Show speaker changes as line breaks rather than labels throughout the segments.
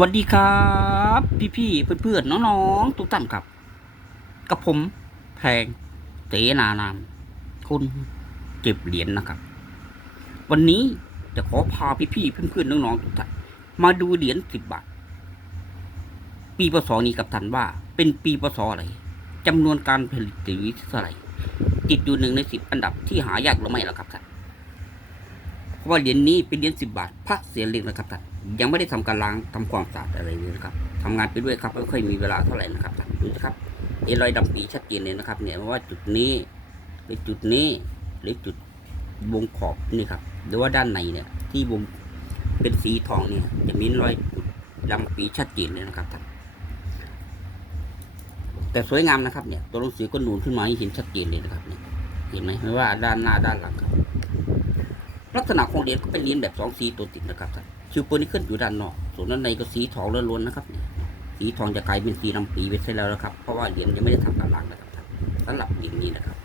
วัสดีครับพี่ๆเพื่อนๆน้องๆทุกท่านครับกับผมแพงเตนานามคุณเก็บเหรียญนนะครับ วันนี้จะขอพาพี่ๆเพื่อนๆน้องๆทุกท่านมาดูเหรียญสิบบาท ปีพศนี้กับท่านว่า เป็นปีพศอะไรจำนวนการผลิตหรือสทาไติดอยู่หนึ่งในสิบอันดับที่หายากหรือไม่ล่ะครับท่านว่าเหรียญนี้เป็นเหรียญสิบบาทพระเสียเล็กนะครับท่านยังไม่ได้ทำการล้างทำความสะอาดอะไรเลยนะครับทำงานไปด้วยครับไม่ค่อยมีเวลาเท่าไหร่นะครับท่านดูนะครับเอรอยดำปีชัดเจนเลยนะครับ เนี่ยว่าจุดนี้หรือจุดนี้หรือจุดวงขอบนี่ครับ หรือว่าด้านในเนี่ย ที่วงเป็นสีทองเนี่ยจะมีรอยจุดดำปีชัดเจนเลยนะครับท่านแต่สวยงามนะครับเนี่ยตัวหูกเสือก็หนุนขึ้นมาให้เห็นชัดเจนเลยนะครับเนี่ย เห็นไหมไม่ว่าด้านหน้าด้านหลังครับลักษณะของเหรียญก็เป็นเหรียญแบบสองสีตัวติดนะครับท่านชิวปืนนี่ขึ้น อยู่ด้านนอกส่วนด้านในก็สีทองล้วนๆนะครับสีทองจะกลายเป็นสีน้ำปีไปใช่แล้วนะครับ เพราะว่าเหรียญยังไม่ได้ทำการล้างนะครับท่านสำหรับเหรียญนี้นะครับ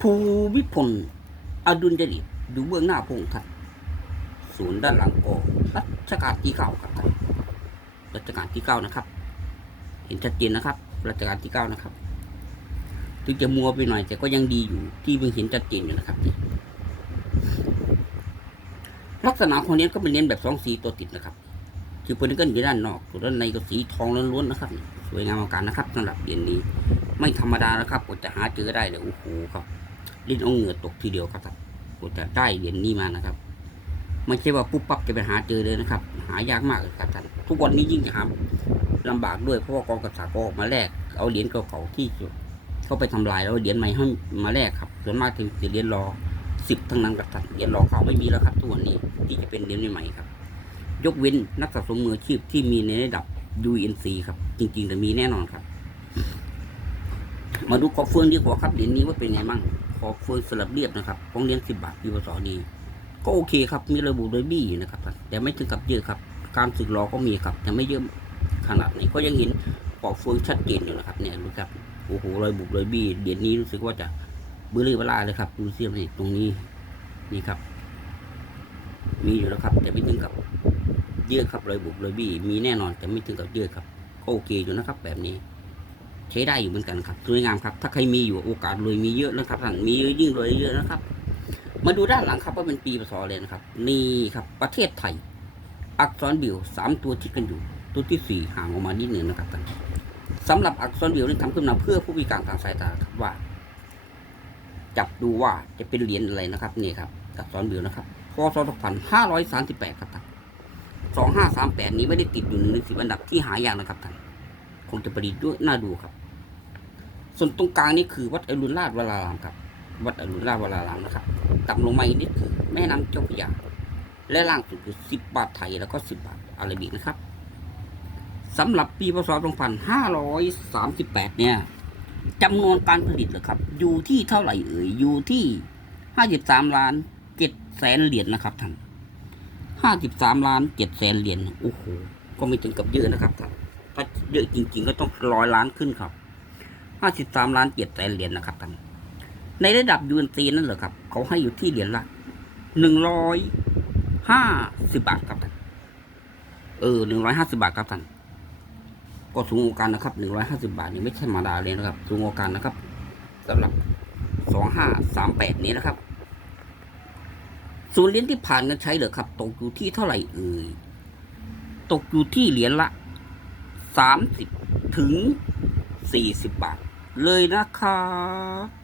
ภูวิพลอดุลยเดชอยู่เบื้องหน้าพง์ท่านศูนย์ด้านหลังก่อรัชกาลที่เก้าครับท่านรัชกาลที่เก้านะครับ เห็นชัดเจนนะครับรัชกาลที่เก้านะครับถึงจะมัวไปหน่อยแต่ก็ยังดีอยู่ที่เพิ่งเห็นชัดเจนอยู่นะครับี่ลักษณะของเนี้ก็เป็นเนี้ยแบบสองสีตัวติดนะครับ คือเพื่อนก็อยู่ด้านนอกด้านในก็สีทองล้วนๆนะครับ สวยงามมาการนะครับสำหรับ เหรียญนี้ ไม่ธรรมดาแล้วครับกดจะหาเจอได้เลยโอ้โหครับลิ้นเอาเหงื่อตกทีเดียวครับกดจะได้เหรียญนี้มานะครับไม่ใช่ว่าปุ๊บปั๊บจะไปหาเจอเลยนะครับ หายากมากครับท่านทุกวันนี้ยิ่งหาลำบากด้วยเพราะว่ากองกระสาก็ออกมาแลกเอาเหรียญเก่าๆที่ก็ไปทำลาย แล้วเหรียญใหม่ให้มาแลกครับส่วนมากถึเป็นเหรียญรอสิบทั้งนั้นกับตัดเหรียญรอเขาไม่มีแล้วครับทุกวันนี้ที่จะเป็นเหรียญใหม่ครับ ยกเว้นนักสะสมมืออาชีพที่มีในระดับ UNC ครับ จริงๆแต่มีแน่นอนครับ มาดูคอเฟืองดีกว่าครับเหรียญนี้ว่าเป็นไงบ้างคอเฟืองสลับเรียบนะครับของเหรียญสิบบาทยปีอศนี้ก็โอเคครับ มีระบุโดยบี้นะครับ แต่ไม่ถึงกับเยอะครับ การสึกรอก็มีครับ แต่ไม่เยอะขนาดไหนก็ยังเห็นปอกเฟืองชัดเจนอยู่นะครับเนี่ยรู้ครับโอ้โหรอยบุกรอยบี้เดียวนี้รู้สึกว่าจะบื่อลือเวลาเลยครับดูเสียมนี่ตรงนี้ นี่ครับ มีอยู่แล้วครับ แต่ไม่ถึงกับ เยอะครับรอยบุกรอยบี้มีแน่นอนแต่ไม่ถึงกับเยอะครับก็โอเคอยู่นะครับ แบบนี้ ใช้ได้อยู่เหมือนกันครับสวยงามครับ ถ้าใครมีอยู่โอกาสรวยมีเยอะนะครับท่านมีเยอะยิ่งรวยเยอะนะครับ มาดูด้านหลังครับว่าเป็นปีพศเลยนะครับ นี่ครับ ประเทศไทย อักษรบิวสามตัวที่กันอยู่ ตัวที่สี่ห่างออกมานิดหนึ่งนะครับท่านสำหรับ อักษรวิวนี่ทำขึ้นมาเพื่อผู้พิการทางสายตาครับว่า จับดูว่าจะเป็นเหรียญอะไรนะครับนี่ครับอักษรวิวนะครับพศ2538 ครับท่าน2538 นี้ไม่ได้ติดอยู่หนึ่งในสิบอันดับที่หายากนะครับท่านคงจะประดิษฐ์ด้วยน่าดูครับ ส่วนตรงกลางนี่คือวัดอรุณราชวรารามครับ วัดอรุณราชวรารามนะครับต่ำลงมาอีกนิดคือ แม่น้ำเจ้าพระยาและล่างสุดคือ10 บาทไทยแล้วก็ 10 บาทอาราบิกนะครับสำหรับปีพศ2538เนี่ยจำนวนการผลิตเหรอครับ อยู่ที่เท่าไหร่เอ่ย อยู่ที่ 53 ล้าน7แสนเหรียญนนะครับท่าน53ล้าน7แสนเหรียญ โอ้โห ก็ไม่ถึงกับเยอะนะครับท่านถ้าเยอะจริง ๆ ก็ต้องร้อยล้านขึ้นครับ53 ล้าน7แสนเหรียญนนะครับท่าน ในระดับยูเอ็นซีนั่นเหรอครับ เขาให้อยู่ที่เหรียญละหนึ่งร้อยห้าสิบบาทครับท่าน เออหนึ่งร้อยห้าสิบบาทครับท่านก็สูงโอกาสนะครับ หนึ่งร้อยห้าสิบาทนี่ไม่ใช่มาดาเลยนะครับ สูงโอกาสนะครับสำหรับสองห้าสามแปดนี้นะครับส่วนเหรียญที่ผ่านกันใช้เหรอครับ ตกอยู่ที่เท่าไหร่เอ่ยตกอยู่ที่เหรียญละสามสิบถึงสี่สิบบาทเลยนะครับ